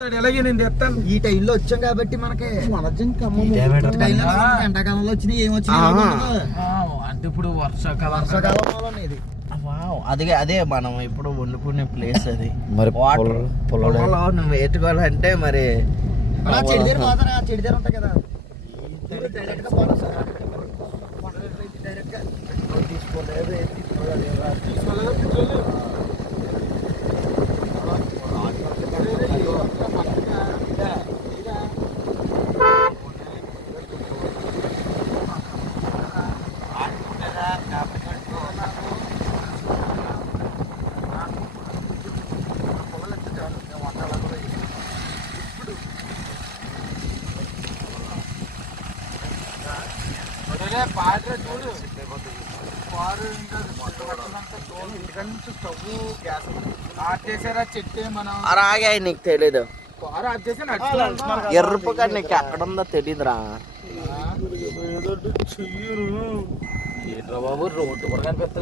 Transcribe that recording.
ఎలాగే నేను తెస్తాను. ఈ టైంలో వచ్చాం కాబట్టి మనకి ఎండాకాలంలో వచ్చినాయి అంటే ఇప్పుడు వర్షాకాలం ఇది అదే మనం ఇప్పుడు వండుకునే ప్లేస్ అది. మరి వాటర్ పొలంలో నువ్వు వేటుకోవాలంటే మరి చెడి దగ్గర పోతారా, చెడి దగ్గర ఉంటాయి కదా చూడు స్టవ్ గ్యాస్ ఆటేసారా చెట్టే మనం రాగా నీకు తెలీదు. కారు ఆటేసా ఎర్రపుగా నీకు ఎక్కడ ఉందో తెలీదురా. బాబు రోడ్డు కూడా కనిపిస్తుంది.